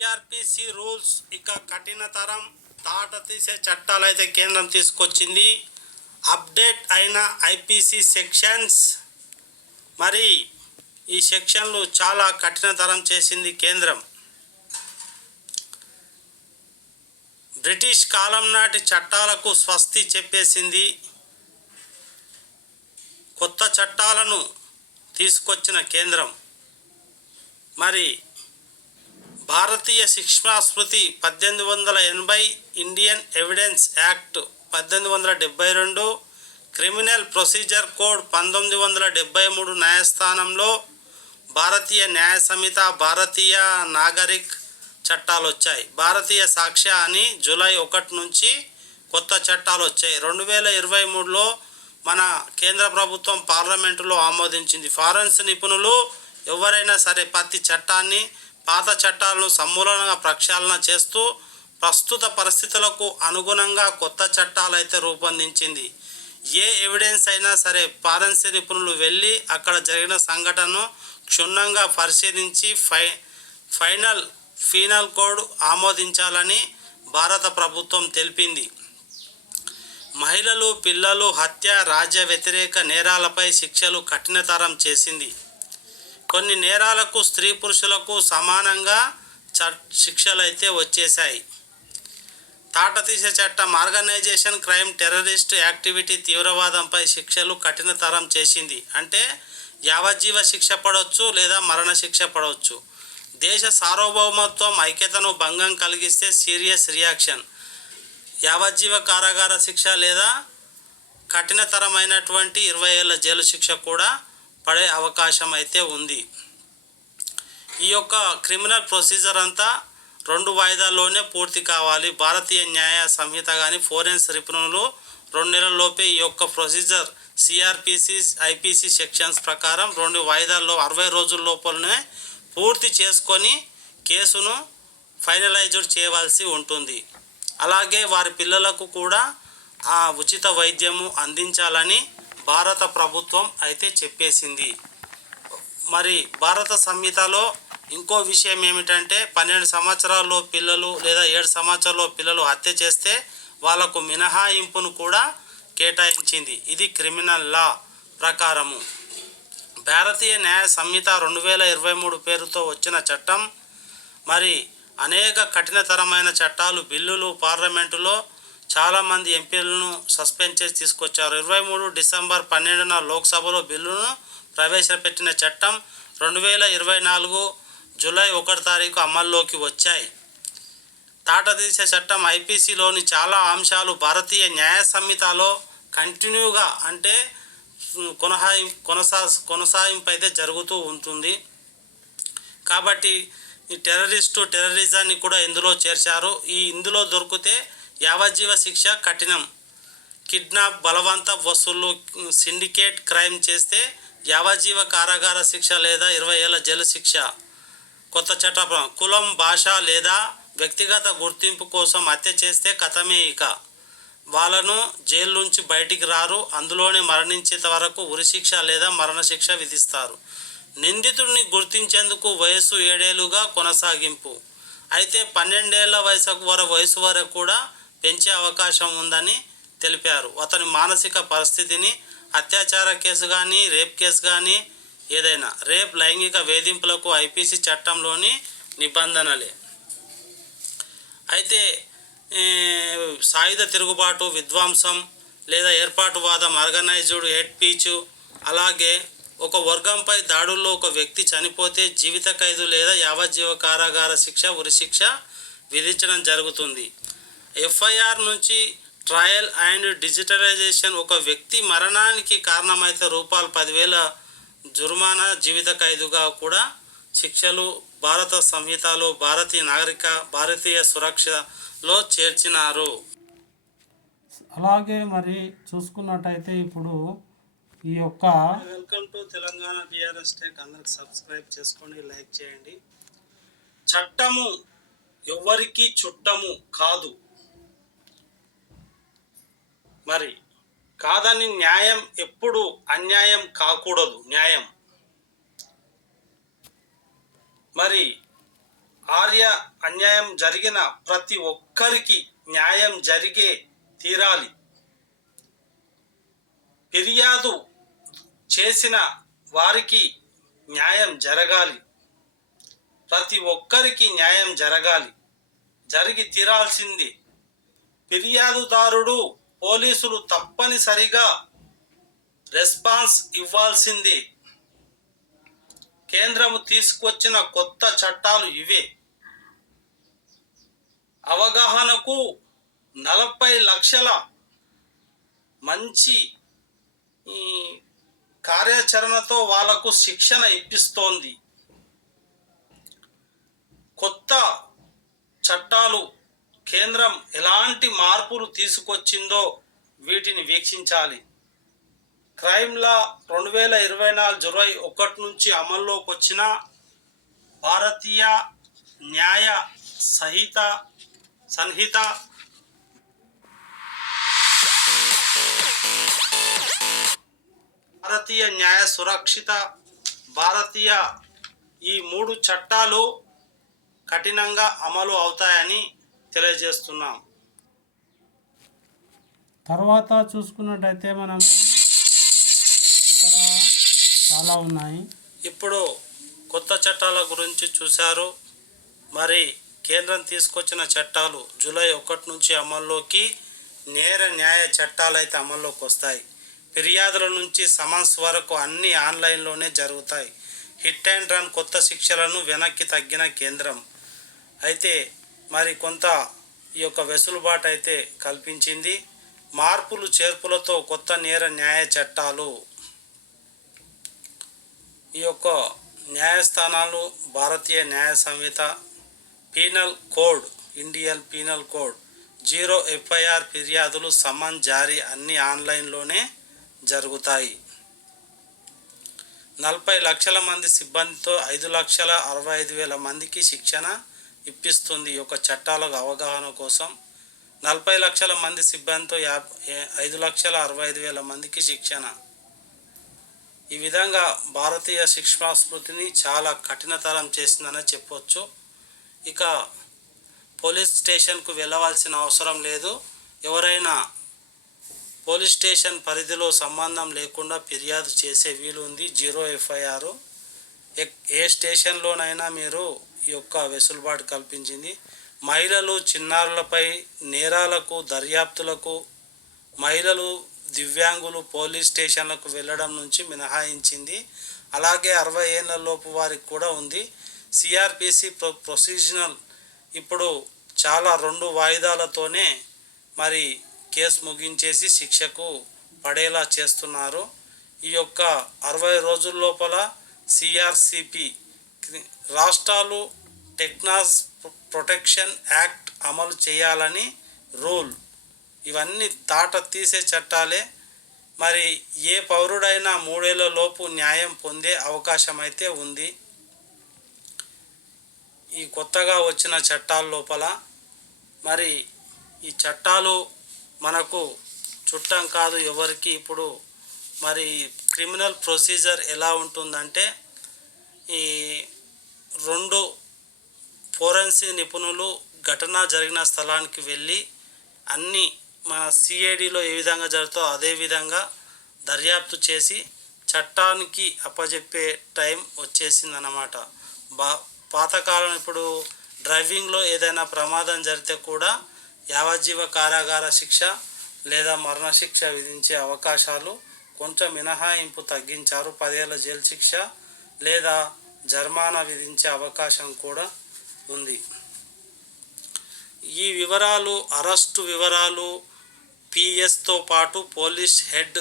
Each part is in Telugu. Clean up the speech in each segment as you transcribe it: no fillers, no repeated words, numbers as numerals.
సిఆర్పిసి రూల్స్ ఇక కఠినతరం తాట తీసే చట్టాలు అయితే కేంద్రం తీసుకొచ్చింది. అప్డేట్ అయిన ఐపీసీ సెక్షన్స్, మరి ఈ సెక్షన్లు చాలా కఠినతరం చేసింది కేంద్రం. బ్రిటిష్ కాలం నాటి చట్టాలకు స్వస్తి చెప్పేసింది. కొత్త చట్టాలను తీసుకొచ్చిన కేంద్రం. మరి భారతీయ శిక్షా స్మృతి 1880, Indian evidence act 1872, criminal procedure code 1973 న్యాయస్థానంలో భారతీయ న్యాయ సంహిత, భారతీయ నాగరిక్ చట్టాలు వచ్చాయి. భారతీయ సాక్ష్య అని జూలై 1 నుంచి కొత్త చట్టాలు వచ్చాయి. 2023లో మన కేంద్ర ప్రభుత్వం పార్లమెంటులో ఆమోదించింది. ఫారెన్స్ నిపుణులు ఎవరైనా సరే ప్రతి చట్టాన్ని, పాత చట్టాలను సమూలంగా ప్రక్షాళన చేస్తూ ప్రస్తుత పరిస్థితులకు అనుగుణంగా కొత్త చట్టాలు అయితే రూపొందించింది. ఏ ఎవిడెన్స్ అయినా సరే ఫారెన్సిక్ నిపుణులు వెళ్ళి అక్కడ జరిగిన సంఘటనను క్షుణ్ణంగా పరిశీలించి ఫైనల్ కోడ్ ఆమోదించాలని భారత ప్రభుత్వం తెలిపింది. మహిళలు, పిల్లలు హత్య, రాజ్య వ్యతిరేక నేరాలపై శిక్షలు కఠినతరం చేసింది. కొన్ని నేరాలకు స్త్రీ పురుషులకు సమానంగా శిక్షలు అయితే వచ్చేసాయి. తాటతీసే చట్టం ఆర్గనైజేషన్ క్రైమ్, టెర్రరిస్ట్ యాక్టివిటీ, తీవ్రవాదంపై శిక్షలు కఠినతరం చేసింది. అంటే యావజ్జీవ శిక్ష పడవచ్చు లేదా మరణ శిక్ష పడవచ్చు. దేశ సార్వభౌమత్వం, ఐక్యతను భంగం కలిగిస్తే సీరియస్ రియాక్షన్, యావజ్జీవ కారాగార శిక్ష లేదా కఠినతరమైనటువంటి 20 ఏళ్ల జైలు శిక్ష కూడా పడే అవకాశం అయితే ఉంది. ఈ యొక్క క్రిమినల్ ప్రొసీజర్ అంతా 2 వాయిదాల్లోనే పూర్తి కావాలి. భారతీయ న్యాయ సంహిత కానీ ఫోరెన్స్ నిపుణులు 2 నెలల్లోపే ఈ యొక్క ప్రొసీజర్ సిఆర్పిసి, ఐపీసీ సెక్షన్స్ ప్రకారం 2 వాయిదాల్లో 60 రోజుల లోపలనే పూర్తి చేసుకొని కేసును ఫైనలైజ్డ్ చేయవలసి ఉంటుంది. అలాగే వారి పిల్లలకు కూడా ఆ ఉచిత వైద్యము అందించాలని భారత ప్రభుత్వం అయితే చెప్పేసింది. మరి భారత సంహితలో ఇంకో విషయం ఏమిటంటే 12 సంవత్సరాల్లో పిల్లలు లేదా 7 సంవత్సరాల్లో పిల్లలు హత్య చేస్తే వాళ్లకు మినహాయింపును కూడా కేటాయించింది. ఇది క్రిమినల్ లా ప్రకారము. భారతీయ న్యాయ సంహిత 2023 పేరుతో వచ్చిన చట్టం. మరి అనేక కఠినతరమైన చట్టాలు, బిల్లులు పార్లమెంటులో చాలామంది ఎంపీలను సస్పెండ్ చేసి తీసుకొచ్చారు. 23 డిసెంబర్ 12న లోక్సభలో బిల్లును ప్రవేశపెట్టిన చట్టం 2024 జూలై 1 తారీఖు అమల్లోకి వచ్చాయి. తాటతీసే చట్టం ఐపీసీలోని చాలా అంశాలు భారతీయ న్యాయ సంహితలో కంటిన్యూగా అంటే కొనసాగింపు అయితే జరుగుతూ ఉంటుంది. కాబట్టి ఈ టెర్రరిజాన్ని కూడా ఇందులో చేర్చారు. ఇందులో దొరికితే యావజ్జీవ శిక్ష కఠినం. కిడ్నాప్, బలవంత వసూళ్లు, సిండికేట్ క్రైమ్ చేస్తే యావజ్జీవ కారాగార శిక్ష లేదా 20 ఏళ్ల జైలు శిక్ష. కొత్త చట్టం కులం, భాష లేదా వ్యక్తిగత గుర్తింపు కోసం హత్య చేస్తే కథమే. ఇక వాళ్ళను జైలు నుంచి బయటికి రారు. అందులోనే మరణించేంత వరకు ఉరిశిక్ష లేదా మరణశిక్ష విధిస్తారు. నిందితుడిని గుర్తించేందుకు వయసు 7 ఏళ్లుగా కొనసాగింపు. అయితే 12 ఏళ్ల వయసు వరకు కూడా పెంచే అవకాశం ఉందని తెలిపారు. అతని మానసిక పరిస్థితిని, అత్యాచార కేసు కానీ, రేప్ కేసు కానీ, ఏదైనా రేప్, లైంగిక వేధింపులకు ఐపీసీ చట్టంలోని నిబంధనలే. అయితే సాయుధ తిరుగుబాటు, విధ్వంసం లేదా ఏర్పాటువాదం, ఆర్గనైజ్డ్ హేట్ స్పీచ్, అలాగే ఒక వర్గంపై దాడుల్లో ఒక వ్యక్తి చనిపోతే జీవిత ఖైదు లేదా యావజ్జీవ కారాగార శిక్ష, ఉరిశిక్ష విధించడం జరుగుతుంది. ఎఫ్ఐఆర్ నుంచి ట్రయల్ అండ్ డిజిటలైజేషన్, ఒక వ్యక్తి మరణానికి కారణమైతే ₹10,000 జుర్మానా, జీవిత ఖైదుగా కూడా శిక్షలు భారత సంహితలో భారతీయ సురక్షలో చేర్చినారు. అలాగే మరి చూసుకున్నట్టయితే ఇప్పుడు ఈ యొక్క welcome to Telangana TRS tech. అందరికి సబ్స్క్రైబ్ చేసుకొని లైక్ చేయండి. చట్టము ఎవరికి చుట్టము కాదు. మరి కాదని న్యాయం ఎప్పుడు అన్యాయం కాకూడదు. న్యాయం మరి ఆర్య అన్యాయం జరిగిన ప్రతి ఒక్కరికి న్యాయం జరిగే తీరాలి. ఫిర్యాదు చేసిన వారికి న్యాయం జరగాలి. ప్రతి ఒక్కరికి న్యాయం జరగాలి, జరిగి తీరాల్సింది. ఫిర్యాదుదారుడు పోలీసులు తప్పనిసరిగా రెస్పాన్స్ ఇవ్వాల్సిందే. కేంద్రము తీసుకొచ్చిన కొత్త చట్టాలు ఇవే. అవగాహనకు 40 లక్షల మంచి కార్యాచరణతో వాళ్లకు శిక్షణ ఇప్పిస్తోంది. కొత్త చట్టాలు కేంద్రం ఎలాంటి మార్పులు తీసుకొచ్చిందో వీటిని వీక్షించాలి. క్రైమ్ లా 2024 జూలై 1 నుంచి అమల్లోకి వచ్చిన భారతీయ న్యాయ సంహిత భారతీయ న్యాయ సురక్షిత భారతీయ ఈ 3 చట్టాలు కఠినంగా అమలు అవుతాయని తెలియజేస్తున్నాం. తర్వాత చూసుకున్నట్టయితే మనం ఇక్కడ చాలా ఉన్నాయి. ఇప్పుడు కొత్త చట్టాల గురించి చూశారు. మరి కేంద్రం తీసుకొచ్చిన చట్టాలు జూలై 1 నుంచి అమల్లోకి నేర న్యాయ చట్టాలు అయితే అమల్లోకి వస్తాయి. ఫిర్యాదుల నుంచి సమన్స్ వరకు అన్నీ ఆన్లైన్లోనే జరుగుతాయి. హిట్ అండ్ రన్ కొత్త శిక్షలను వెనక్కి తగ్గిన కేంద్రం అయితే మరి కొంత ఈ యొక్క వెసులుబాటు అయితే కల్పించింది. మార్పులు చేర్పులతో కొత్త నేర న్యాయ చట్టాలు. ఈ యొక్క న్యాయస్థానాలు Bharatiya Nyaya Sanhita, penal code, Indian penal code, 0 FIR ఫిర్యాదులు, సమన్ జారీ అన్నీ ఆన్లైన్లోనే జరుగుతాయి. 40 లక్షల మంది సిబ్బందితో 5,65,000 మందికి శిక్షణ ఇప్పిస్తుంది. ఈ యొక్క చట్టాలకు అవగాహన కోసం 40 లక్షల మంది సిబ్బందితో 5,65,000 మందికి శిక్షణ. ఈ విధంగా భారతీయ శిక్షా స్మృతిని చాలా కఠినతరం చేసిందని చెప్పొచ్చు. ఇక పోలీస్ స్టేషన్కు వెళ్ళవలసిన అవసరం లేదు. ఎవరైనా పోలీస్ స్టేషన్ పరిధిలో సంబంధం లేకుండా ఫిర్యాదు చేసే వీలు ఉంది. 0 FIR ఏ స్టేషన్లోనైనా మీరు ఈ యొక్క వెసులుబాటు కల్పించింది. మహిళలు, చిన్నారులపై నేరాలకు దర్యాప్తులకు మహిళలు, దివ్యాంగులు పోలీస్ స్టేషన్లకు వెళ్ళడం నుంచి మినహాయించింది. అలాగే 60 ఏళ్ల లోపు వారికి కూడా ఉంది. CRPC ప్రొసీజనల్ ఇప్పుడు చాలా 2 వాయిదాలతోనే మరి కేసు ముగించేసి శిక్షకు పడేలా చేస్తున్నారు. ఈ యొక్క 60 రోజుల లోపల CRCP రాష్ట్రాలు టెక్నాలజీ ప్రొటెక్షన్ యాక్ట్ అమలు చేయాలని రూల్. ఇవన్నీ తాట తీసే చట్టాలే. మరి ఏ పౌరుడైనా 3 ఏళ్ల లోపు న్యాయం పొందే అవకాశం అయితే ఉంది. ఈ కొత్తగా వచ్చిన చట్టాల లోపల మరి ఈ చట్టాలు మనకు చుట్టం కాదు ఎవరికి. ఇప్పుడు మరి క్రిమినల్ ప్రొసీజర్ ఎలా ఉంటుందంటే, ఈ 2 ఫోరెన్సిక్ నిపుణులు ఘటన జరిగిన స్థలానికి వెళ్ళి అన్నీ మన CIDలో ఏ విధంగా జరుగుతుందో అదే విధంగా దర్యాప్తు చేసి చట్టానికి అప్పజెప్పే టైం వచ్చేసిందన్నమాట. పాతకాలం ఇప్పుడు డ్రైవింగ్లో ఏదైనా ప్రమాదం జరిగితే కూడా యావజ్జీవ కారాగార శిక్ష లేదా మరణశిక్ష విధించే అవకాశాలు కొంచెం మినహాయింపు తగ్గించారు. 10 ఏళ్ల జైలు శిక్ష లేదా జరిమానా విధించే అవకాశం కూడా ఉంది. ఈ వివరాలు, అరెస్టు వివరాలు PS-తో పాటు పోలీస్ హెడ్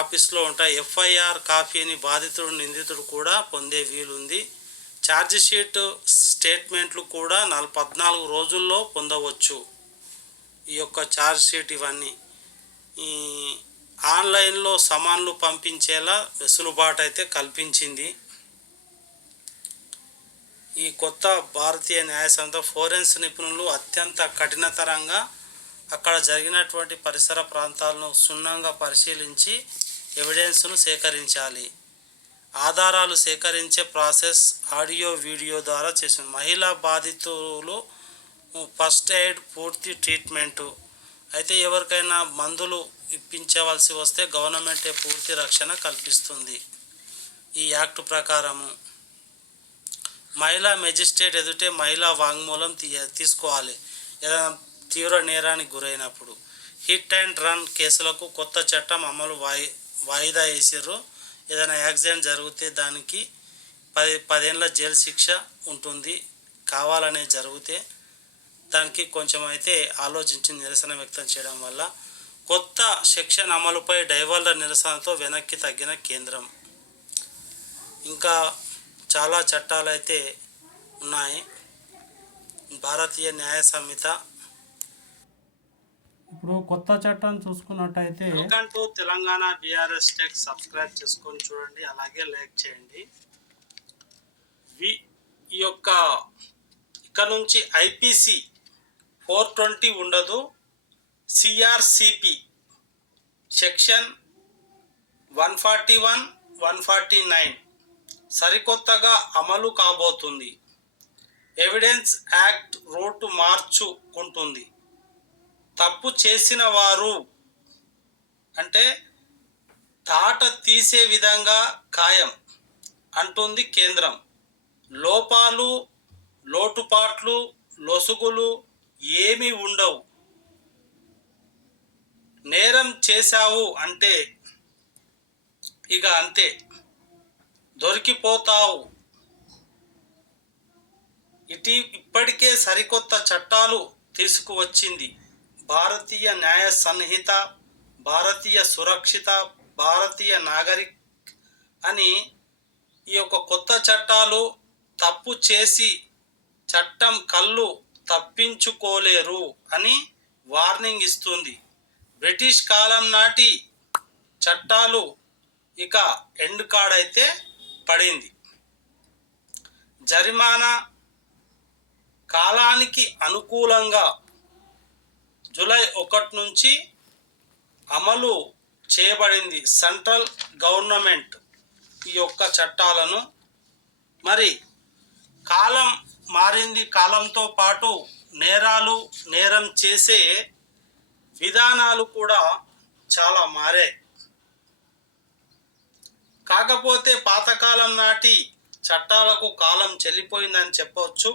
ఆఫీస్లో ఉంటాయి. FIR కాపీని బాధితుడు, నిందితుడు కూడా పొందే వీలుంది. ఛార్జిషీట్ స్టేట్మెంట్లు కూడా 14 రోజుల్లో పొందవచ్చు. ఈ యొక్క ఛార్జ్షీట్ ఇవన్నీ ఈ ఆన్లైన్లో సమన్లు పంపించేలా వెసులుబాటు అయితే కల్పించింది. ఈ కొత్త భారతీయ న్యాయ సంస్థ ఫోరెన్సిక్ నిపుణులు అత్యంత కఠినతరంగా అక్కడ జరిగినటువంటి పరిసర ప్రాంతాలను క్షుణ్ణంగా పరిశీలించి ఎవిడెన్స్ను సేకరించాలి. ఆధారాలు సేకరించే ప్రాసెస్ ఆడియో వీడియో ద్వారా చేసింది. మహిళా బాధితులు ఫస్ట్ ఎయిడ్ పూర్తి ట్రీట్మెంటు. అయితే ఎవరికైనా మందులు ఇప్పించవలసి వస్తే గవర్నమెంటే పూర్తి రక్షణ కల్పిస్తుంది ఈ యాక్ట్ ప్రకారము. మహిళా మెజిస్ట్రేట్ ఎదుటే మహిళా వాంగ్మూలం తీసుకోవాలి ఏదైనా తీవ్ర నేరానికి గురైనప్పుడు. హిట్ అండ్ రన్ కేసులకు కొత్త చట్టం అమలు వాయిదా వేసారు. ఏదైనా యాక్సిడెంట్ జరిగితే దానికి 10 ఏళ్ళ జైలు శిక్ష ఉంటుంది. కావాలనే జరిగితే దానికి కొంచెం అయితే ఆలోచించి నిరసన వ్యక్తం చేయడం వల్ల కొత్త సెక్షన్ అమలుపై డైవర్ల నిరసనతో వెనక్కి తగ్గిన కేంద్రం. ఇంకా చాలా చట్టాలు అయితే ఉన్నాయి. భారతీయ న్యాయ సంహిత. ఇప్పుడు కొత్త చట్టం చూసుకున్నట్టయితే welcome to Telangana BRS tech. Subscribe చేసుకొని చూడండి, అలాగే లైక్ చేయండి. ఈ యొక్క ఇక్కడ నుంచి ఐపీసీ 420 ఉండదు. సిఆర్సిపి సెక్షన్ 141, 149 సరికొత్తగా అమలు కాబోతుంది. ఎవిడెన్స్ యాక్ట్ రూట్ మార్చుకుంటుంది. తప్పు చేసిన వారు అంటే తాట తీసే విధంగా ఖాయం అంటుంది కేంద్రం. లోపాలు, లోటుపాట్లు, లొసుగులు ఏమీ ఉండవు. నేరం చేశావు అంటే ఇక అంతే, దొరికిపోతావు. ఇప్పటికే సరికొత్త చట్టాలు తీసుకువచ్చింది భారతీయ న్యాయ సంహిత, భారతీయ సురక్షిత, భారతీయ నాగరిక్ అని. ఈ యొక్క కొత్త చట్టాలు తప్పు చేసి చట్టం కళ్ళు తప్పించుకోలేరు అని వార్నింగ్ ఇస్తుంది. బ్రిటిష్ కాలం నాటి చట్టాలు ఇక ఎండ్ కార్డ్ అయితే పడింది. జరిమానా కాలానికి అనుకూలంగా జూలై 1 నుంచి అమలు చేయబడింది సెంట్రల్ గవర్నమెంట్ ఈ యొక్క చట్టాలను. మరి కాలం మారింది, కాలంతో పాటు నేరం చేసే విధానాలు కూడా చాలా మారాయి. కాకపోతే పాతకాలం నాటి చట్టాలకు కాలం చెల్లిపోయిందని చెప్పవచ్చు.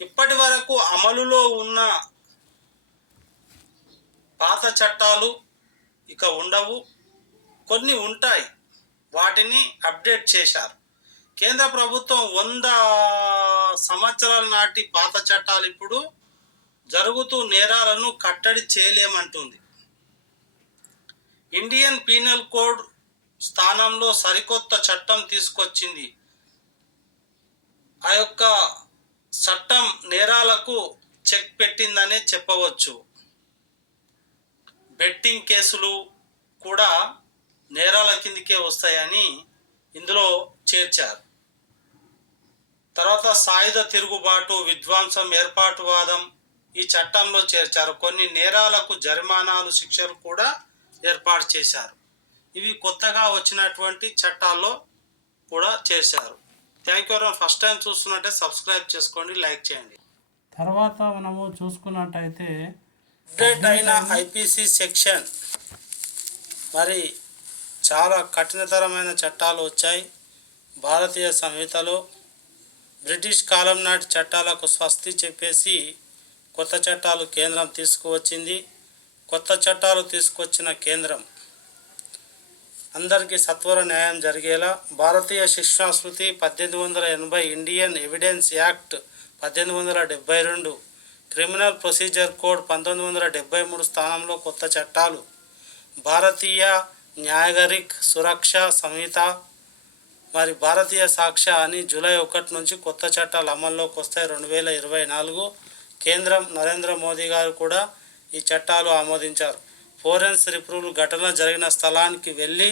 ఇప్పటి వరకు అమలులో ఉన్న పాత చట్టాలు ఇక ఉండవు, కొన్ని ఉంటాయి, వాటిని అప్డేట్ చేశారు. కేంద్ర ప్రభుత్వం 100 సంవత్సరాల నాటి పాత చట్టాలు ఇప్పుడు జరుగుతూ నేరాలను కట్టడి చేయలేమంటుంది. ఇండియన్ పీనల్ కోడ్ స్థానంలో సరికొత్త చట్టం తీసుకొచ్చింది. ఆ యొక్క చట్టం నేరాలకు చెక్ పెట్టిందనే చెప్పవచ్చు. బెట్టింగ్ కేసులు కూడా నేరాల కిందకే వస్తాయని ఇందులో చేర్చారు. తర్వాత సాయుధ తిరుగుబాటు, విధ్వంసం, ఏర్పాటువాదం ఈ చట్టంలో చేర్చారు. కొన్ని నేరాలకు జరిమానాలు, శిక్షలు కూడా ఏర్పాటు చేశారు. ఇవి కొత్తగా వచ్చినటువంటి చట్టాల్లో కూడా చేశారు. Thank you. ఫస్ట్ టైం చూస్తున్నట్టే సబ్స్క్రైబ్ చేసుకోండి, లైక్ చేయండి. తర్వాత మనము చూసుకున్నట్టయితే అప్డేట్ అయిన ఐపీసీ సెక్షన్ మరి చాలా కఠినతరమైన చట్టాలు వచ్చాయి. భారతీయ సంహితలో బ్రిటిష్ కాలం నాటి చట్టాలకు స్వస్తి చెప్పేసి కొత్త చట్టాలు కేంద్రం తీసుకువచ్చింది. కొత్త చట్టాలు తీసుకొచ్చిన కేంద్రం అందరికీ సత్వర న్యాయం జరిగేలా భారతీయ శిక్షా స్మృతి 1880, Indian evidence act 1872, criminal procedure code 1973 స్థానంలో కొత్త చట్టాలు. భారతీయ నాగరిక్ సురక్ష సంహిత మరి భారతీయ సాక్ష్య అని జూలై 1 నుంచి కొత్త చట్టాలు అమల్లోకి వస్తాయి 2024. కేంద్రం నరేంద్ర మోదీ గారు కూడా ఈ చట్టాలు ఆమోదించారు. ఫోరెన్స్ రిప్రూవల్ ఘటన జరిగిన స్థలానికి వెళ్ళి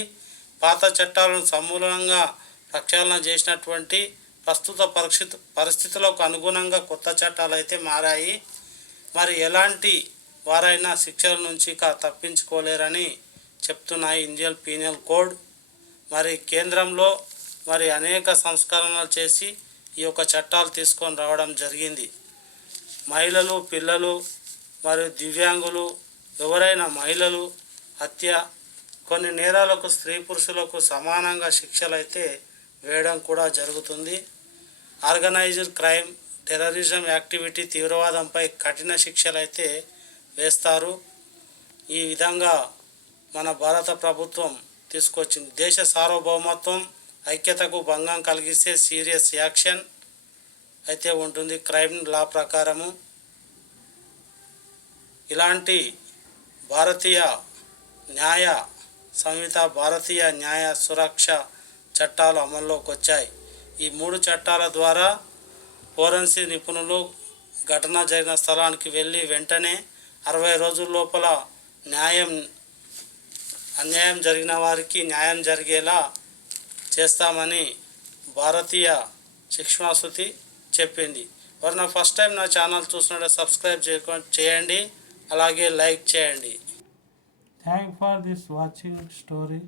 పాత చట్టాలను సమూలంగా ప్రక్షాళన చేసినటువంటి ప్రస్తుత పరిస్థితులకు అనుగుణంగా కొత్త చట్టాలు అయితే మారాయి. మరి ఎలాంటి వారైనా శిక్షల నుంచి తప్పించుకోలేరని చెప్తున్నాయి ఇండియన్ పీనల్ కోడ్. మరి కేంద్రంలో మరి అనేక సంస్కరణలు చేసి ఈ యొక్క చట్టాలు తీసుకొని రావడం జరిగింది. మహిళలు, పిల్లలు మరియు దివ్యాంగులు ఎవరైనా మహిళలు హత్య కొన్ని నేరాలకు స్త్రీ పురుషులకు సమానంగా శిక్షలు అయితే వేయడం కూడా జరుగుతుంది. ఆర్గనైజ్డ్ క్రైమ్, టెర్రరిజం యాక్టివిటీ, తీవ్రవాదంపై కఠిన శిక్షలు అయితే వేస్తారు. ఈ విధంగా మన భారత ప్రభుత్వం తీసుకొచ్చింది. దేశ సార్వభౌమత్వం, ఐక్యతకు భంగం కలిగిస్తే సీరియస్ యాక్షన్ అయితే ఉంటుంది క్రైమ్ లా ప్రకారము. ఇలాంటి భారతీయ న్యాయ సంహిత, భారతీయ న్యాయ సురక్ష చట్టాలు అమల్లోకి వచ్చాయి. ఈ 3 చట్టాల ద్వారా ఫోరెన్సిక్ నిపుణులు ఘటన జరిగిన స్థలానికి వెళ్ళి వెంటనే 60 రోజుల లోపల అన్యాయం జరిగిన వారికి న్యాయం జరిగేలా చేస్తామని భారతీయ శిక్షాస్మృతి చెప్పింది. ఎవరైనా ఫస్ట్ టైం నా ఛానల్ చూసినట్టు సబ్స్క్రైబ్ చేయండి, అలాగే లైక్ చేయండి. Thank for this watching story.